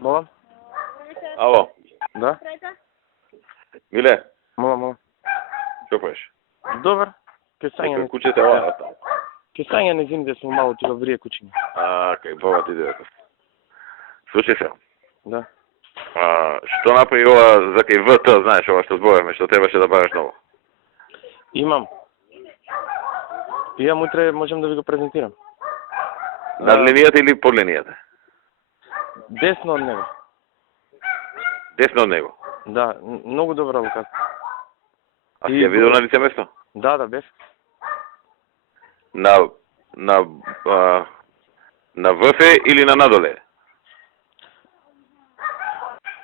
Мола? Ало, Да? Миле, Мола. што правиш? Добар. Ке сања Куќете ова таму. Ке сања не зим да сме мало тука врие кучиња. Кај баба ти дедето. Слушај се. Да. Што направи ова за кај ВТ, знаеш ова што зборевме, што требаше да бараш ново? Имам утре, можем да ви го презентирам. Над линијата или под линијата? Десно од него. Десно од него. Да, многу добра локација. А си ја видел на лице место? Да, бев. На ВФ или на надоле?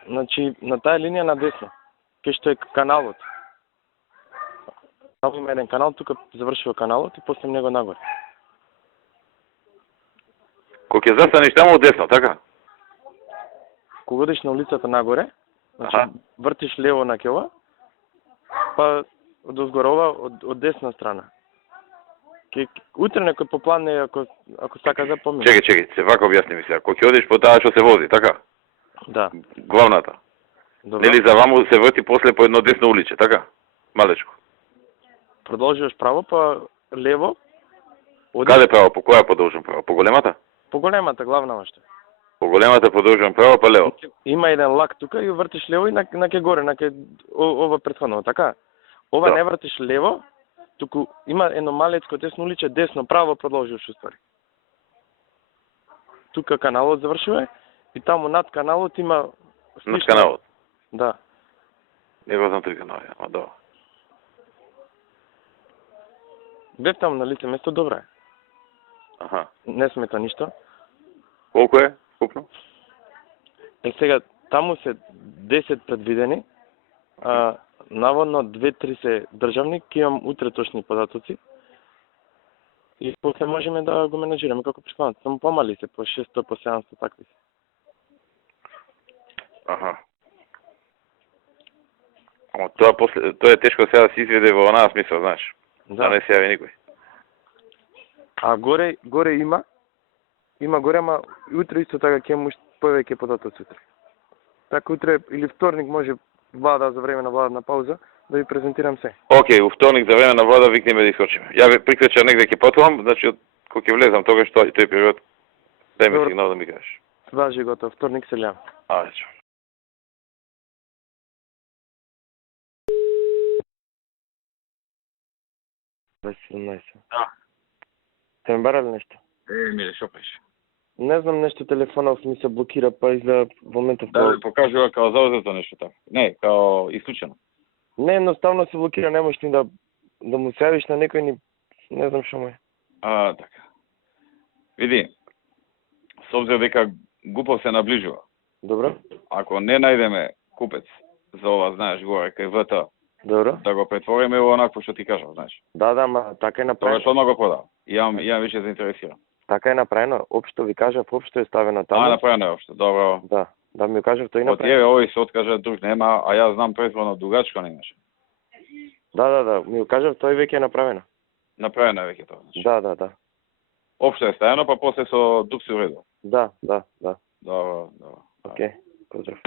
Значи, на таа линија на десно. Кај што е каналот. Таму има еден канал, тука завршува каналот и после него нагоре. Кога ќе застанеш таму од десно, така? Кога одиш на улицата нагоре, значи Аха. вртиш лево на кева, па одозгорова од десна страна. Утре некој поплане ако сака да помине. Чекај, се вака објасни ми сега. Кога ќе одиш по таа што се вози, така? Да. Главната. Добро. Нели за ваму се врти после по едно десно уличе, така? Малечко. Продолжуваш право, па лево. Одиш Каде право? По која продолжам право? По големата? по големата главна ошто. По големата продолжувам право, па лево. Има еден лак тука и вртиш лево и на ке горе, на ке ова претходно, така? Ова Да. не вртиш лево, туку има едно малечко десно уличе, десно, право продолжуваш уствари. Тука каналот завршува и таму над каналот има Над каналот. Да. Не го знам три канали, ама да. Бев таму на лице место, добро е. Аха. Не смета ништо. Колку е скупно? Сега, таму се 10 предвидени, наводно 2-3 се државни, ќе имам утре точни податоци. И после можеме да го менеджираме како присканат. Само помали се, по 600, по 700 такви се. Аха. Ама тоа е тешко сега да се изведе во онаа смисла, знаеш. Да не се јави никој. А горе има горе, ама и утре исто така ќе имам повеќе податоци утре. Така утре или вторник може влада за време на владна пауза да ви презентирам се. Океј, у вторник за време на влада викнеме да искочиме. Ја ве прикреча негде ќе патувам, значи кога ќе влезам тогаш тој период, дај ми сигнал да ми кажеш. Важи готов, вторник се лјавам. Ајде. Чао. Да. Те ме барали нешто? Миле, шо пеш? Не знам, нешто телефонот ми се блокира, па изгледа во моментов Да ви покажува као заузето нешто така. Не, као исклучено. Не, едноставно се блокира, не можеш ни да му се јавиш на некој, ни не знам што му е. Така. Види, с обзир дека Гупов се наближува. Добро? Ако не најдеме купец за ова, знаеш, горе кај ВТ, Добро? да го претвориме во онакво што ти кажав, знаеш. Да, ама така е Тоа направено. што го продав. Јам више заинтересиран. Така е направено. Општо ви кажав, општо е ставено таму. Направено е општо. Добро. Да ми кажав, тој Од направено. еве овој се откажа, друг нема, а јас знам претходно дугачко не имаше. Да, ми кажав, тој веќе е направено. Направено е веќе тоа, значи. Да. Општо е ставено, па после со дук се уредил. Да. Добро. Океј, поздрав.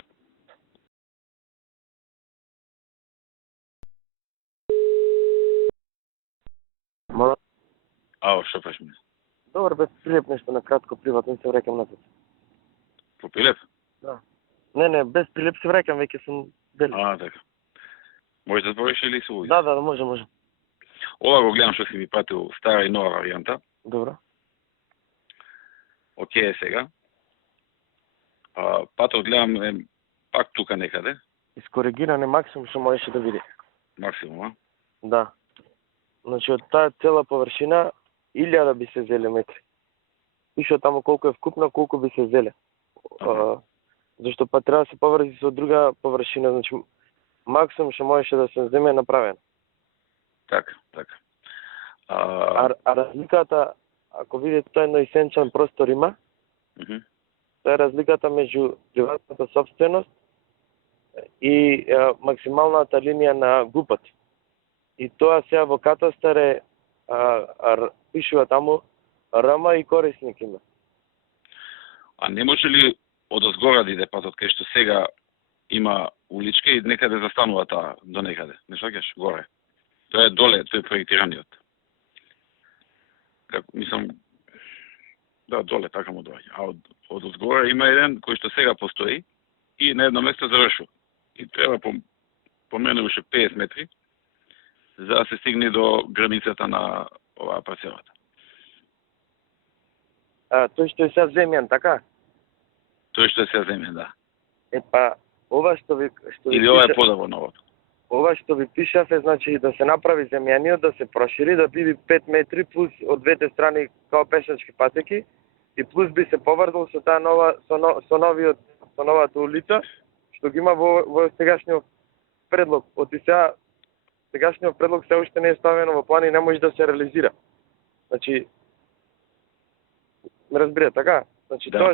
Мола? Ао, што пеш ми? Добар, без Филип нешто на кратко, приватно се враќам назад. По Пилеп? Не, без Филип се враќам, веќе сум дели. Така. Може да збориш или се уви? Да, може. Ова го гледам што си ми пратил стара и нова варијанта. Добро. Океј е сега. Патот гледам е пак тука некаде. Искоригиране максимум што можеше да види. Максимум, а? Да. Значи од таа цела површина 1000 би се зеле метри. Пише таму колку е вкупно, колку би се зеле. Зашто па треба да се поврзи со друга површина, значи максимум што можеше да се земе е направено. Така. А разликата, ако видите, тој едно исенчен простор има, тоа е разликата меѓу приватната собственост и максималната линија на ГУПот. И тоа сега во катастар е пишува таму РМ и корисник има. А не може ли одозгора да иде патот, кај што сега има уличка и некаде застанува таа до некаде. Не шаќаш горе. Тоа е доле, тој е проектираниот. Мислам, да, доле така му доаѓа. А од озгора има еден кој што сега постои и на едно место завршува. И треба по мене уште 50 метри за да се стигне до границата на оваа парцелата. Тој што е сега земјан, така? Тој што е сега земјан, да. Па, ова што ви или ова е подобро на овото? Ова што ви пишав е, значи, да се направи земјаниот, да се прошири, да биде 5 метри, плюс од двете страни као пешачки патеки, и плюс би се поврзал со таа нова, со новата улица, што ги има во сегашниот предлог. Од сега, сегашниот предлог се уште не е ставено во план и не може да се реализира. Значи, ме разбира, така? Значи, да.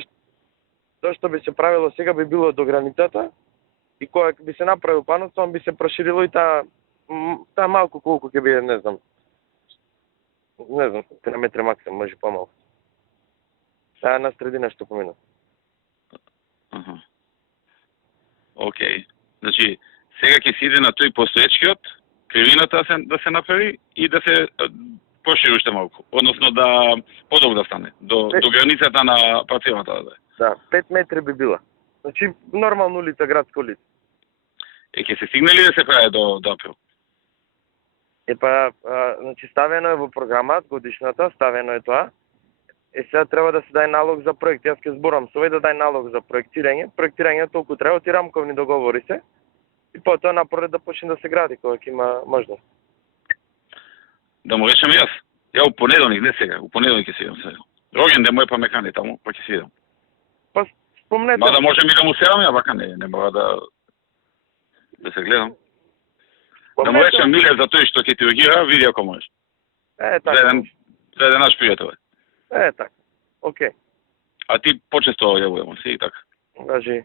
Тоа што би се правило сега би било до границата, и кога би се направил панот, тоа би се проширило и таа малку колку ќе биде, не знам, 3 метри максимум, може помалку. Таа на средина што помина. Океј. Значи, сега ќе се иде на тој постоечкиот, кривината да се направи и да се прошири уште малку. Односно да подолго да стане, до границата на парцелата да е. Да, 5 метри би била. Значи, нормална улица, градска улица. Ќе се стигне ли да се прави до април? Значи, ставено е во програмат, годишната, ставено е тоа. Сега треба да се даде налог за проект. Јас ќе зборам со овој да даде налог за проектирање. Проектирање толку треба, ти рамковни договори се. И потоа напоред да почне да се гради, кога ќе има можност. Да му речем јас. Ја у понеделник, не сега, у понеделник ќе се идам сега. Роген ден мој па ме кане таму, па ќе се идам. Па спомнете. Мада можем и да му седам ја, вака не мора да се гледам. Да му речем Миле за тој што ќе ти ургира, види ако можеш. Така. За еден наш пријател. Така. Океј. А ти почесто јавуваме се и така. Кажи.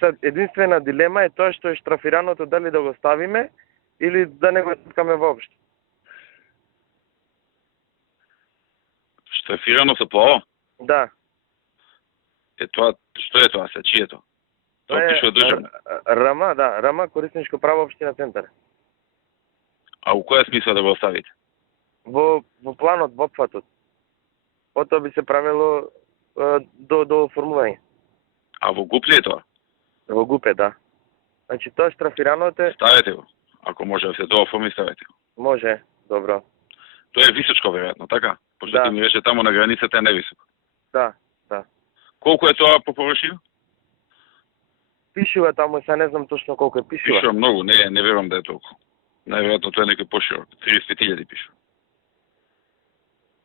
Сад единствена дилема е тоа што е штрафираното дали да го ставиме или да не го статкаме воопшто. Штрафирано со ПО? Да. Тоа, што е тоа се? Чие е тоа? Тоа пише од државно. РМ, да. РМ, корисничко право општина Центар. А у која смисла да го оставите? Во планот, во опфатот. Потоа би се правило до оформување. А во ГУП ли е тоа? Во ГУП е, да. Значи, тоа штрафираното е... Ставете го. Ако може да се дооформи, ставете го. Може, добро. Тоа е височко, веројатно, така? Пошто ти ми рече таму на границата е невисоко. Да. Колку е тоа по површина? Пишува таму, сега не знам точно колку е пишува. Пишува многу, не верувам да е толку. Најверојатно тоа е некој поширок. 30.000 пишува.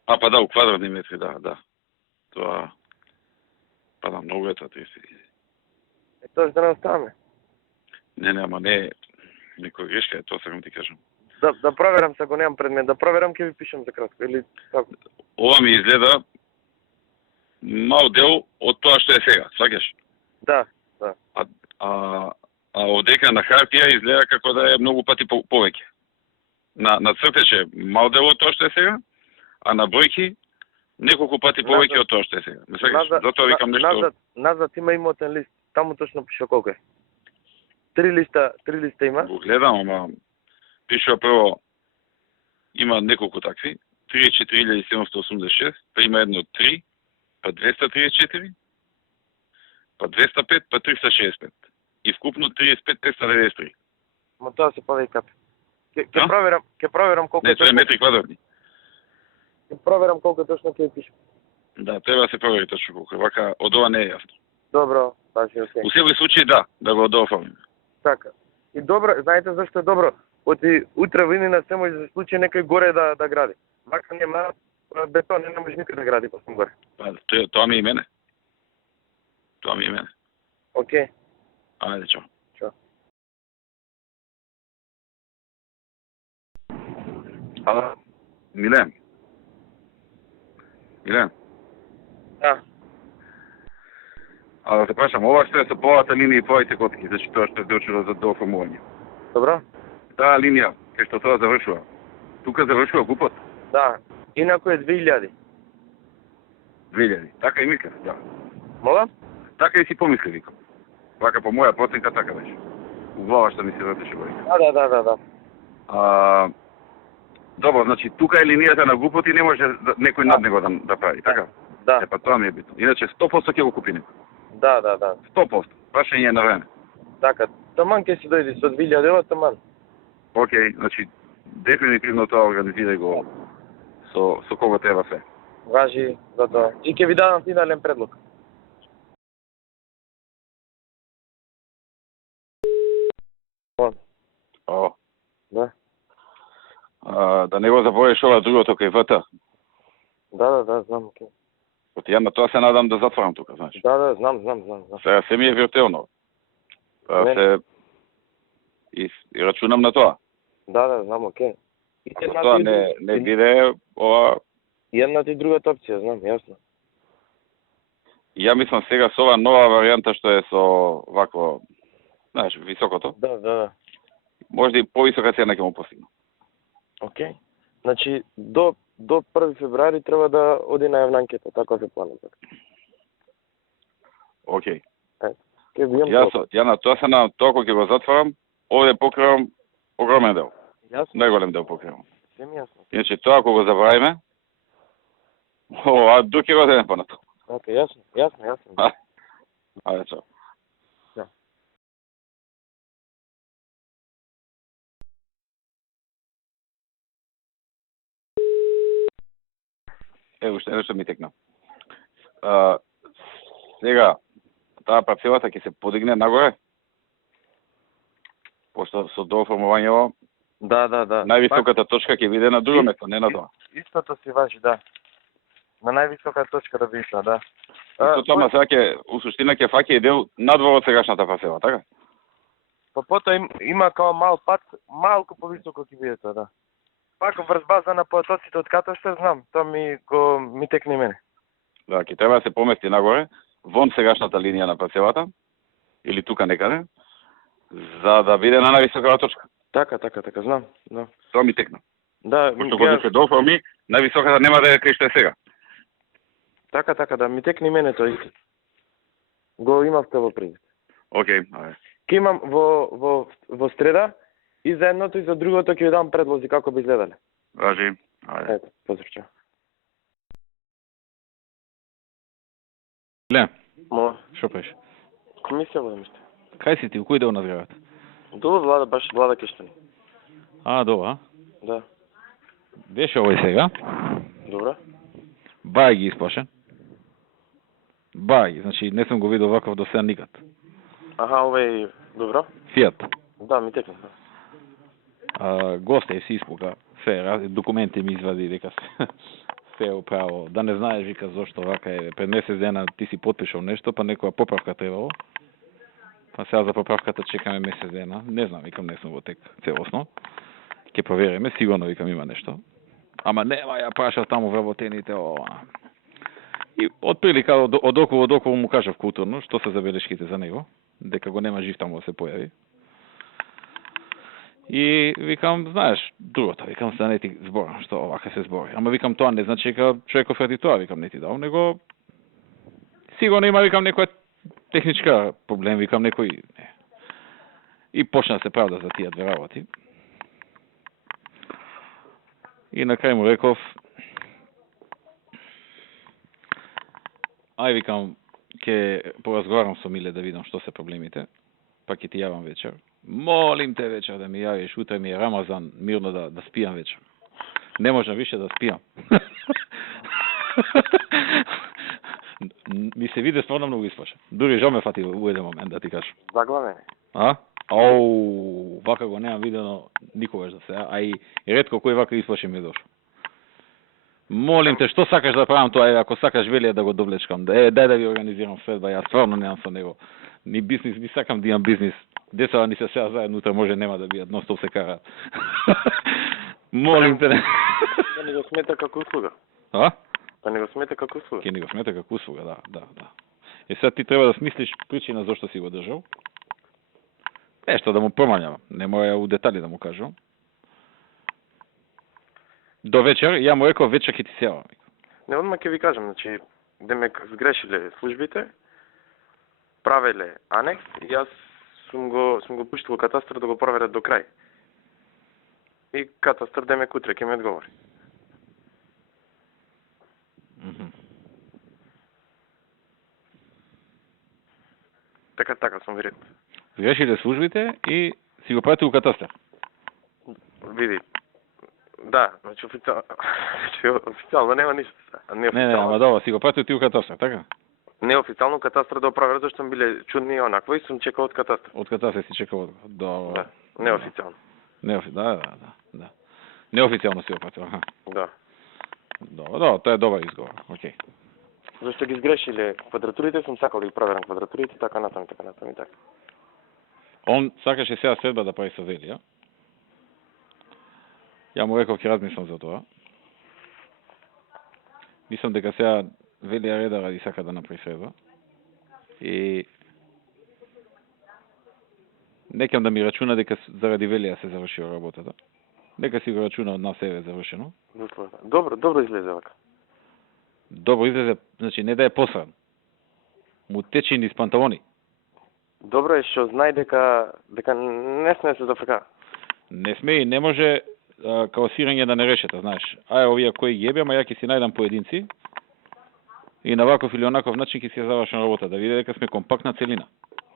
Па да, у квадратни метри, да. Тоа... Па да, многу е тоа 30.000. Тоа да не оставаме. Не, ама не... Некоја грешка е, тоа сакам ти кажам. Да проверам, сега немам предмет. Да проверам, ќе ви пишам за кратко. Или како? Ова ми изгледа мал дел од тоа што е сега, сваќаш? Да. А овдека на хартија изгледа како да е многу пати повеќе. На цртеч мал дел од тоа што е сега, а на бројки неколку пати повеќе од тоа што е сега. Не сваќаш? Затоа викам нешто... Назад има имотен лист. Таму точно пише колку е. 3 листа има. Го гледам, ама пишува прво има неколку такви. 34.786, па има едно 3, па 234, па 205, па 365. И вкупно 35.593. Ма тоа се повеќе капи. Ќе проверам колку не, тоа е метри квадратни. Ќе проверам колку точно ќе пише. Да, треба да се провери точно колку. Вака од ова не е јасно. Добро, паси, окей. У секој случај да го дооформиме. Така. И добро, знаете зашто е добро? Оти утре во иднина се може да се случи некој горе да гради. Вака нема бетон, не може никој да гради после горе. Па, тоа ми и мене. Океј. Ајде, чао. Ало, Милен. Да. А да те прашам, ова што е со полата линија и поите котки, значи тоа што е дочело за дооформување. Добро? Таа линија, кај што тоа завршува, тука завршува ГУПот? Да. Инаку е 2000. 2000, така и мислев, да. Мола? Така и си помисли, викам. Вака по моја проценка така беше. У глава што ми се вртеше го. Да. Добро, значи тука е линијата на глупоти, не може некој над него да прави, така? Да. Па тоа ми е битно. Иначе 100% ќе го купи некој. Да. 100%. Прашање е на време. Така, таман ќе си дојде со 2000 евра, таман. Океј, значи дефинитивно тоа организирај го со кого треба се. Важи за тоа. И ќе ви дадам финален предлог. О. Да. Да не го заборавиш ова другото кај ВТ. Да, знам. Оти ја на тоа се надам да затворам тука, значи. Да, знам. Сега се ми е виртуелно. И рачунам на тоа. Да, знам, окей. И Тоа не биде ова. Едната и другата опција, знам, јасно. Ја мислам сега со ова нова варијанта што е со вакво, знаеш, високото. Да. Може и повисока цена ќе му постигне. Окей. Значи до 1 февруари треба да оди на јавна анкета, така се планува. Окей. Ќе бијам. Ја на тоа се надам, тоа кога ќе го затворам, овде покривам огромен дел. Јасно. Најголем дел покривам. Се ми јасно. Иначе тоа кога го забравиме, друг ќе го земе понатаму. Окей, јасно. Ајде, чао. Да. Уште нешто ми текна. Сега, таа парцелата ќе се подигне нагоре, пошто со дооформувањето, Да. највисоката точка ќе биде на друго место, не на тоа. Истото си важи, да. На највисока точка да биде, да. Тоа сега ќе, у суштина ќе фаќа и дел надвор од сегашната парцела, така? Па потоа има као мал пат, малку повисоко ќе биде тоа, да. Пак врз база на потоците од каташте, знам, тоа ми текне мене. Да, ќе треба да се помести нагоре, вон сегашната линија на парцелата, или тука некаде, за да биде на највисоката точка. Така, знам. Тоа ми текна. Да, Пошто кога се доформи, највисоката нема да е кај што е сега. Така, да, ми текни мене тоа исто. Го имав тоа во предвид. Океј, ајде. Ке имам во среда и за едното и за другото ќе ви дам предлози како би изгледале. Важи, ајде. Ето, поздрав. Ле, Мо, што правиш? комисија водам што. Кај си ти, у кој дел на зградата? Долу влада Кештани. Долу, Да. Беше овој сега? Добро. Бај ги исплашен. Бај, значи не сум го видел ваков до сега никад. Аха, овој добро? Фијат. Да, ми текна. Гостеј си испука, документи ми извади, дека се управо. Да не знаеш, вика, зошто вака е. Пред месец дена ти си потпишал нешто, па некоја поправка требало. Па сега за поправката чекаме месец дена. Не знам, викам, не сум во тек целосно. Ќе провериме, сигурно викам има нешто. Ама нема, ја прашав таму вработените, И од прилика од околу му кажав културно, што се забелешките за него, дека го нема жив таму да се појави. И викам, знаеш, другото, викам, се не ти зборам, што овака се збори. Ама викам, тоа не значи дека човеков ради тоа, викам, не ти дал, него сигурно има, викам, некоја техничка проблем, викам, некој... И почна да се правда за тие две работи. И на крај му реков, ај, викам, ќе поразговарам со Миле да видам што се проблемите, па ќе ти јавам вечер. Молим те вечер да ми јавиш, утре ми е Рамазан, мирно да спијам вечер. Не можам више да спијам. Ми се виде стварно многу исплашен. Дури жал ме фати во еден момент, да ти кажам. Заглавен. Вака го немам видено никогаш да се, а и ретко кој вака исплашен ми дошол. Молим те, што сакаш да правам тоа, ако сакаш велија да го довлечкам, дај да ви организирам сведба, јас стварно немам со него ни бизнис, ни сакам да имам бизнис. Децата ни се сега заедно, утре може нема да бијат, ностоп се караат. Молим те. Да не го смета како услуга. Да не го смета како услуга. Ке не го смета како услуга, да. Сега ти треба да смислиш причина зашто си го држал. Нешто да му промањам, не мора у детали да му кажам. До вечер, ја му реков вечер ќе ти сеавам. Не, одма ќе ви кажам, значи, демек сгрешиле службите, правеле анекс и јас сум го пуштил катастар да го проверат до крај. И катастар демек утре ќе ми одговори. Така сум верит. Решите службите и си го пратил у катастар. Види. Да, значи официјално нема ништо. Не, ама добро, си го пратил ти у катастар, така? Неофицијално катастар да проверат зашто биле чудни и онакво и сум чекал од катастар. Од катастар си чекал. Да, неофицијално. Да. Неофицијално си го пратил, аха. Да. Добро, тоа е добар изговор. Океј. Зашто ги сгрешиле квадратурите, сум сакал да ги проверам квадратурите, така натаму и така. Он сакаше сега следба да прави со Вели, а? Ја му реков ќе размислам за тоа. Мислам дека сега Вели Ареда ради сака да направи следба. И некам да ми рачуна дека заради Велија се завршила работата. Нека си го рачуна од нас себе завршено. Добро излезе вака. Добро излезе, значи не да е посран. Му тече низ панталони. Добро е што знај дека не сме се зафркава. Не сме и не може као сирање да не решета, знаеш. Ај овие кои ги ебе, ама ја ќе си најдам поединци и на ваков или онаков начин ќе си ја завршам работа, да види дека сме компактна целина.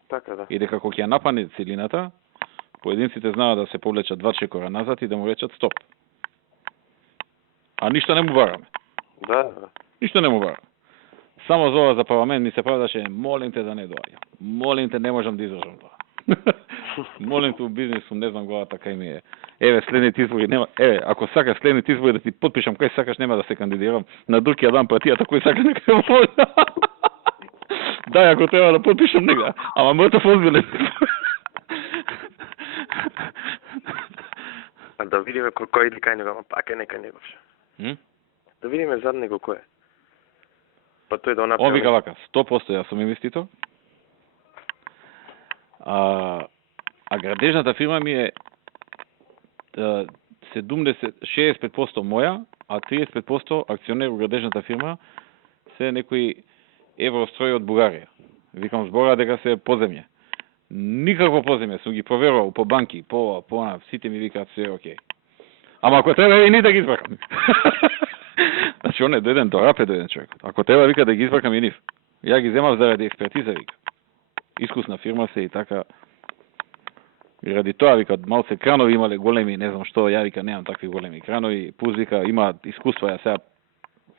Така да. И дека кога ќе ја напане целината, поединците знаат да се повлечат 2 чекора назад и да му речат стоп. А ништо не му бараме. Да. Ништо не му бараме. Само за ова за парламент ми се правдаше, молим те да не доаѓа. Молим те, не можам да издржам тоа. Молим те у бизнису, не знам главата кај ми е. Еве, следните избори нема. Еве, ако сакаш следните избори да ти подпишам кај сакаш, нема да се кандидирам. На друг ја дам партијата кој сака нека ја води. Да, ако треба да подпишам нега. Ама мртов озбилен. А да видиме кој иде кај него, ама пак е нека него. Да видиме зад него кој е. Па тој да направи. Он вика вака, 100% јас сум инвеститор. А градежната фирма ми е 65% моја, а 35% акционер у градежната фирма се некои еврострои од Бугарија. Викам збора дека се поземје. Никако поземје, сум ги проверувал по банки, по сите ми викаат се окей. Ама ако треба и ни да ги избракам. Значи, он е дојден до рапе дојден човек. Ако треба, вика да ги избракам и нив. Ја ги земав заради експертиза, вика. Искусна фирма се и така. И ради тоа, вика, малце кранови имале големи, не знам што, ја вика, немам такви големи кранови. Пуз, вика, има искуства, ја сега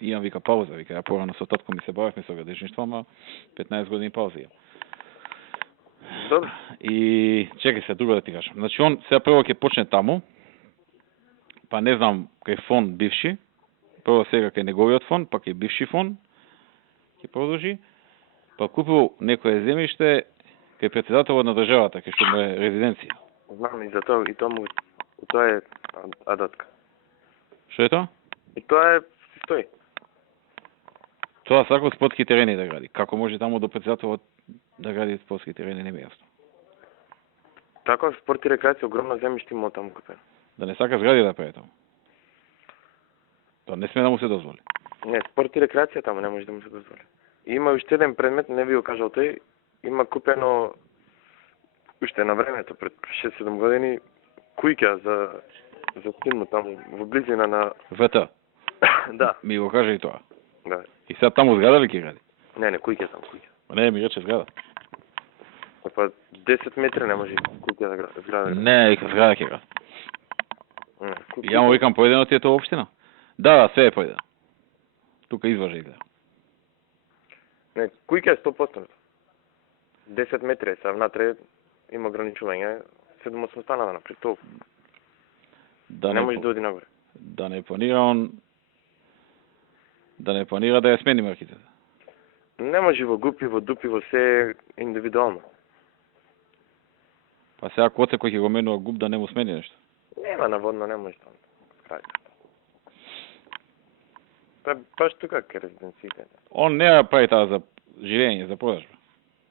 имам, вика, пауза, вика, ја порано со татко ми се бавевме со градежништво, ама 15 години пауза имам. Добро. И чекај се, друго да ти кажам. Значи, он сега прво ќе почне таму, па не знам кај фон бивши, прво сега кај неговиот фон, па кај бивши фон, ќе продолжи, па купил некое земјиште кај председателот на државата, кај што му е резиденција. Знам и за тоа, и тоа е адатка. Што е тоа? И тоа е, си стои. Тоа сакал спортски терени да гради. Како може таму до председателот да гради спортски терени, не ми е јасно. Така, спорт и рекреација, огромно земјиште има таму купено. Да не сака згради да прави таму. Тоа не сме да му се дозволи. Не, спорт и рекреација таму не може да му се дозволи. И има уште еден предмет, не би го кажал тој, има купено уште на времето, пред 6-7 години, кујќа за син му таму, во близина на... ВТ? Да. Ми го каже и тоа. Да. И сега таму зграда ли ќе гради? Не, кујќа таму, кујќа. Не, ми рече зграда. Па 10 метри не може куќа да гради. Не, зграда ќе гради. Ја му викам, поедено ти е тоа општина? Да, све е поедено. Тука изважа изгледа. Не, кујќа е 100%. 10 метри, сега внатре има ограничување, 7-8 станава напред толку. Да не може да оди нагоре. Да не планира он... Да не планира да ја смени маркетата. Не може во гупи, во дупи, во се индивидуално. Па сега коце кој ќе го менува гуп да не му смени нешто? Нема наводно, не може таму. Па баш тука ке резиденциите. Он не ја прави таа за живење, за продажба.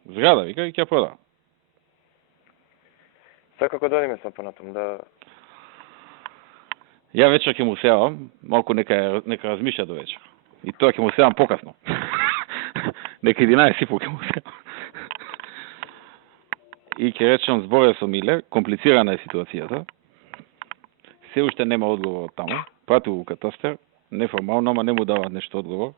Зграда, вика, и ќе ја продава. Сега како додиме са понатом, да... Ја вечер ќе му сеавам, малку нека размишља до вечер. И тоа ќе му сеавам покасно. Нека 11:30 ќе му сеавам. И ќе речем зборе со Миле, комплицирана е ситуацијата. Се уште нема одговор од таму. Пратил го катастер, неформално, ама не му дават нешто одговор.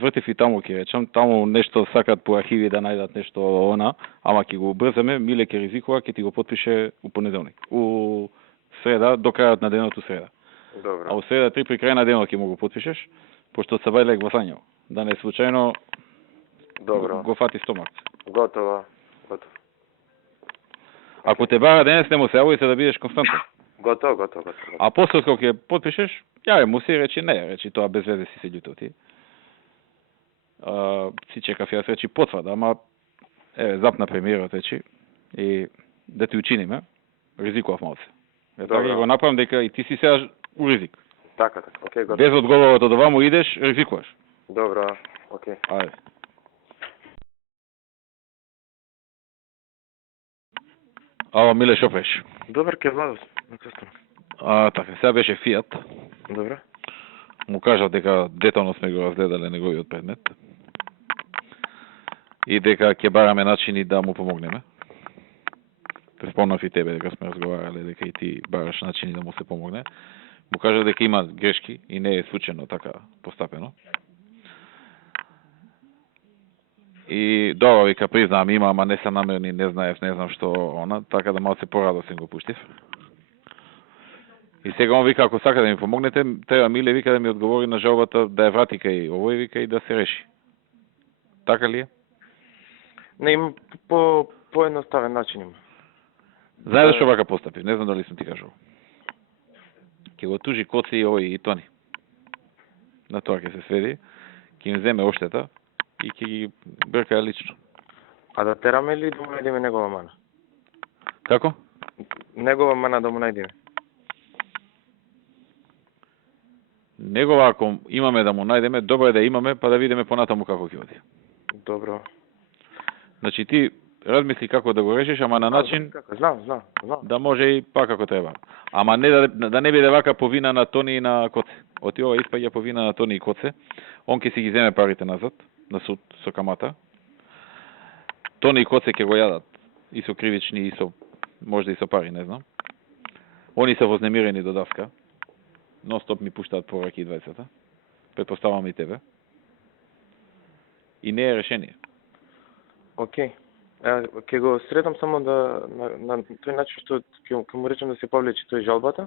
Вртив и таму ќе речем, таму нешто сакат по архиви да најдат нешто она, ама ќе го убрзаме, Миле ќе ризикува, ќе ти го потпише у понеделник. У среда, до крајот на денот у среда. Добро. А у среда 3 при крај на денот ќе му го потпишеш, пошто се бајле гласањето. Да не случајно Добро. го фати стомак. Готово. Готово. Ако те бара денес, не му се јавој се да бидеш константен. Готово. А после кога ќе потпишеш, јаве му се и речи не, речи тоа без везе си се љутил ти. Си чекав јас речи потврда, ама запна премиерот речи и да ти учиниме, ризикував малце. Така го направам дека и ти си сега у ризик. Така, окей, готово. Без одговорот од оваму идеш, ризикуваш. Добро, окей. Ајде. Ало, Миле, шо правиш? Добар, ке владос. Накасно. Така, сега беше Фиат. Добро. Му кажа дека детално сме го разгледале неговиот предмет. И дека ќе бараме начини да му помогнеме. Спомнав и тебе дека сме разговарале, дека и ти бараш начини да му се помогне. Му кажа дека има грешки и не е случајно така постапено. И добро, вика, признавам, има, ама не се намерни, не знаев, не знам што она, така да малце порадосен го пуштив. И сега он вика, ако сака да ми помогнете, треба Миле, вика, да ми одговори на жалбата, да ја врати кај овој, вика, и да се реши. Така ли е? Не, има поедноставен начин има. Знаеш што вака постапи? Не знам дали сум ти кажал. Ќе го тужи Коци и овој и Тони. На тоа ќе се сведи, ќе им земе оштета и ќе ги бркаја лично. А да тераме или да му најдеме негова мана? Како? Негова мана да му најдеме. Негова, ако имаме да му најдеме, добро е да имаме, па да видиме понатаму како ќе оди. Добро. Значи ти размисли како да го решиш, ама на начин Знам. да може и пак како треба. Ама не да не биде вака по вина на Тони и на Коце. Оти ова испаѓа по вина на Тони и Коце. Он ќе си ги земе парите назад на суд со камата. Тони и Коце ќе го јадат и со кривични и со можда и со пари, не знам. Они се вознемирени до даска. Non-stop ми пуштаат пораки и 20-та. Предпоставам и тебе. И не е решение. Окей. Ќе го средам само да на тој начин што ќе му речем да се повлече тој жалбата,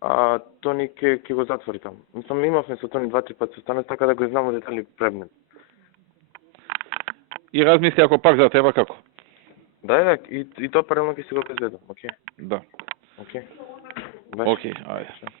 а Тони ќе го затвори таму. Мислам, имавме со Тони 2-3 пати состане, така да го знамо детали предмет. И размисли ако пак за треба како. Да, и тоа паралелно ќе се го обезбедам, окей? Да. Окей. Окей, ајде.